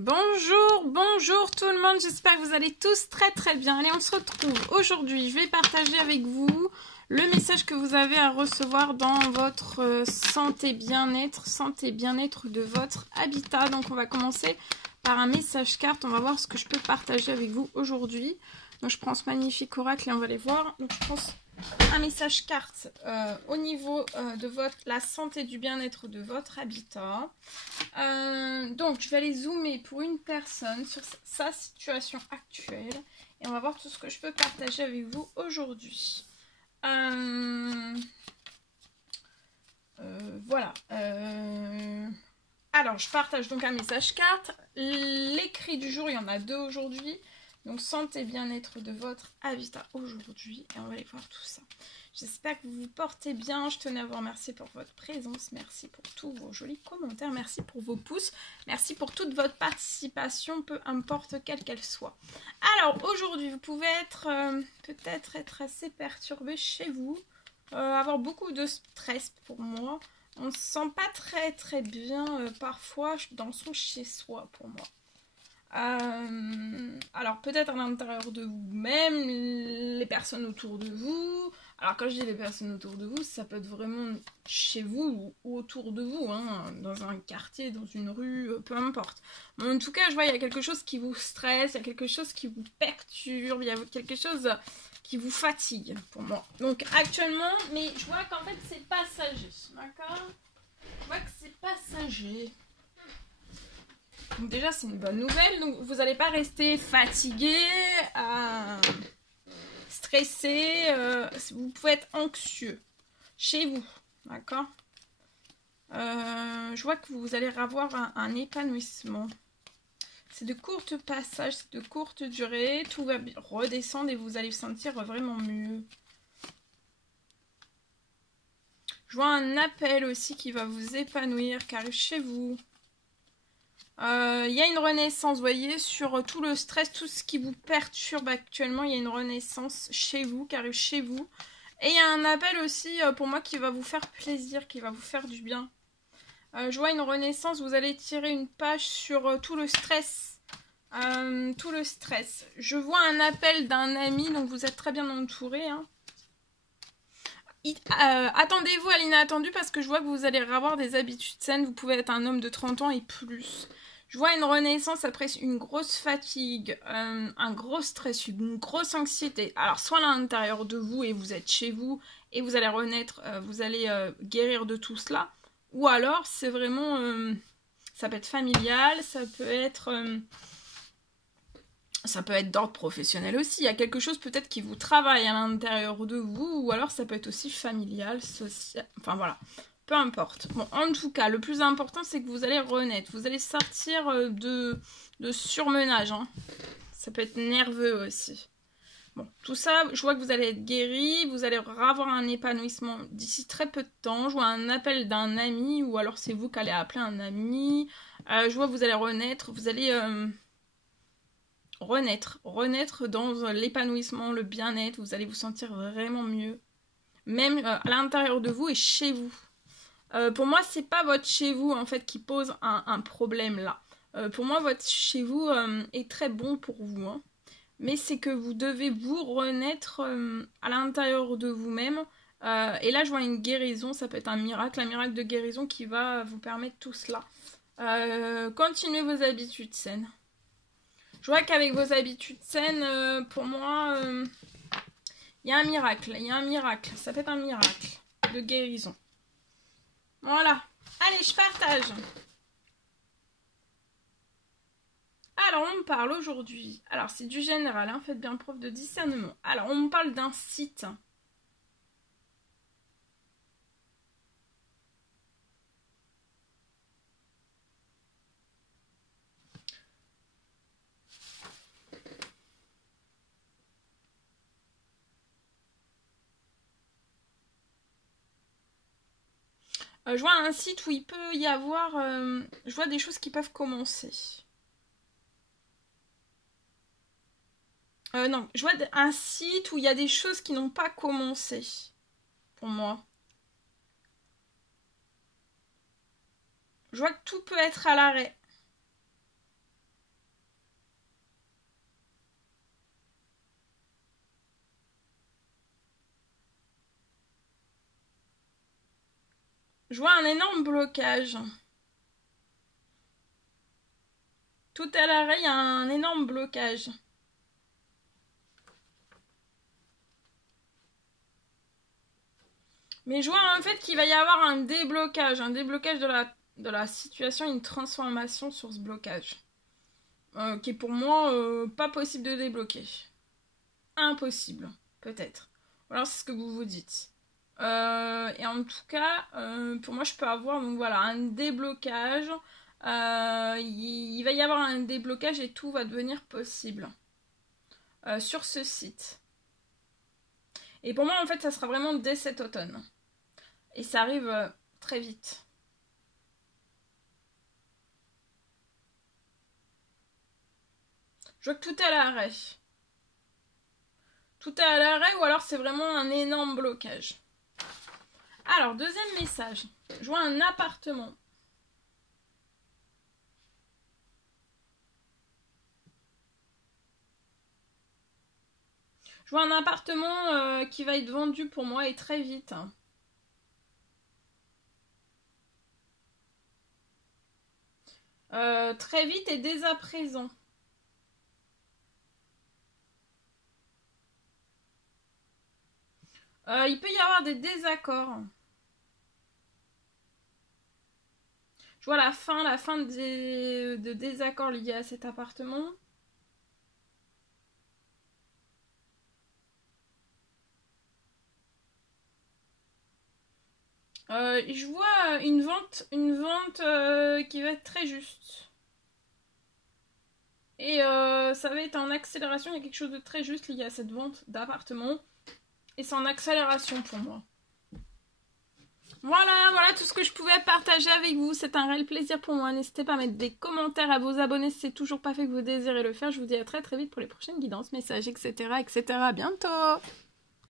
Bonjour, bonjour tout le monde, j'espère que vous allez tous très bien. Allez, on se retrouve aujourd'hui. Je vais partager avec vous le message que vous avez à recevoir dans votre santé bien-être de votre habitat. Donc on va commencer par un message carte, on va voir ce que je peux partager avec vous aujourd'hui. Donc je prends ce magnifique oracle et on va les voir. Donc je pense un message carte au niveau de la santé du bien-être de votre habitat. Donc je vais aller zoomer pour une personne sur sa situation actuelle et on va voir tout ce que je peux partager avec vous aujourd'hui. Voilà. Alors je partage donc un message carte. L'écrit du jour, il y en a deux aujourd'hui. Donc santé bien-être de votre habitat aujourd'hui et on va aller voir tout ça. J'espère que vous vous portez bien. Je tenais à vous remercier pour votre présence. Merci pour tous vos jolis commentaires. Merci pour vos pouces. Merci pour toute votre participation, peu importe quelle qu'elle soit. Alors aujourd'hui, vous pouvez peut-être être assez perturbé chez vous. Avoir beaucoup de stress pour moi. On ne se sent pas très bien parfois dans son chez-soi pour moi. Alors peut-être à l'intérieur de vous-même, les personnes autour de vous. Alors quand je dis les personnes autour de vous, ça peut être vraiment chez vous ou autour de vous, hein, dans un quartier, dans une rue, peu importe. Mais en tout cas, je vois il y a quelque chose qui vous stresse, il y a quelque chose qui vous perturbe, il y a quelque chose qui vous fatigue pour moi. Donc actuellement, mais je vois qu'en fait c'est passager, d'accord? Je vois que c'est passager. Donc déjà c'est une bonne nouvelle, donc vous n'allez pas rester fatigué, stressé, vous pouvez être anxieux chez vous, d'accord? Je vois que vous allez avoir un épanouissement. C'est de courtes passages, c'est de courte durée, tout va redescendre et vous allez vous sentir vraiment mieux. Je vois un appel aussi qui va vous épanouir, qui arrive chez vous. Il y a une renaissance, vous voyez, sur tout le stress, tout ce qui vous perturbe actuellement, il y a une renaissance chez vous, qui arrive chez vous. Et il y a un appel aussi pour moi qui va vous faire plaisir, qui va vous faire du bien. Je vois une renaissance, vous allez tirer une page sur tout le stress. Tout le stress. Je vois un appel d'un ami, donc vous êtes très bien entouré. Hein. Attendez-vous à l'inattendu parce que je vois que vous allez avoir des habitudes saines. Vous pouvez être un homme de 30 ans et plus. Je vois une renaissance après une grosse fatigue, un gros stress, une grosse anxiété. Alors soit à l'intérieur de vous et vous êtes chez vous et vous allez renaître, vous allez guérir de tout cela. Ou alors c'est vraiment, ça peut être familial, ça peut être d'ordre professionnel aussi. Il y a quelque chose peut-être qui vous travaille à l'intérieur de vous, ou alors ça peut être aussi familial, social, enfin voilà, peu importe. Bon, en tout cas, le plus important, c'est que vous allez renaître. Vous allez sortir de surmenage. Hein. Ça peut être nerveux aussi. Bon, tout ça, je vois que vous allez être guéri, vous allez avoir un épanouissement d'ici très peu de temps. Je vois un appel d'un ami, ou alors c'est vous qui allez appeler un ami. Je vois que vous allez renaître, vous allez... renaître dans l'épanouissement, le bien-être, vous allez vous sentir vraiment mieux, même à l'intérieur de vous et chez vous. Pour moi, c'est pas votre chez vous en fait qui pose un problème là. Pour moi, votre chez vous est très bon pour vous, hein. Mais c'est que vous devez vous renaître à l'intérieur de vous-même. Et là, je vois une guérison, ça peut être un miracle de guérison qui va vous permettre tout cela. Continuez vos habitudes saines. Je vois qu'avec vos habitudes saines, pour moi, il y a un miracle, ça peut être un miracle de guérison. Voilà, allez, je partage. Alors, on me parle aujourd'hui, alors c'est du général, hein, faites bien preuve de discernement. Alors, on me parle d'un site. Je vois un site où il peut y avoir... je vois des choses qui peuvent commencer. Non, je vois un site où il y a des choses qui n'ont pas commencé. Pour moi. Je vois que tout peut être à l'arrêt. Je vois un énorme blocage. Tout à l'arrêt, il y a un énorme blocage. Mais je vois en fait qu'il va y avoir un déblocage de la situation, une transformation sur ce blocage. Qui est pour moi pas possible de débloquer. Impossible, peut-être. Ou alors c'est ce que vous vous dites. Et en tout cas, pour moi je peux avoir donc voilà, un déblocage. Il va y avoir un déblocage et tout va devenir possible sur ce site. Et pour moi en fait ça sera vraiment dès cet automne. Et ça arrive très vite. Je vois que tout est à l'arrêt. Tout est à l'arrêt ou alors c'est vraiment un énorme blocage. Alors, deuxième message. Je vois un appartement. Je vois un appartement qui va être vendu pour moi et très vite. Très vite et dès à présent. Il peut y avoir des désaccords. Je vois la fin de désaccords liés à cet appartement. Je vois une vente qui va être très juste. Et ça va être en accélération, il y a quelque chose de très juste lié à cette vente d'appartement. Et c'est en accélération pour moi. Voilà tout ce que je pouvais partager avec vous. C'est un réel plaisir pour moi. N'hésitez pas à mettre des commentaires, à vous abonner si c'est toujours pas fait que vous désirez le faire. Je vous dis à très très vite pour les prochaines guidances, messages, etc. etc. À bientôt!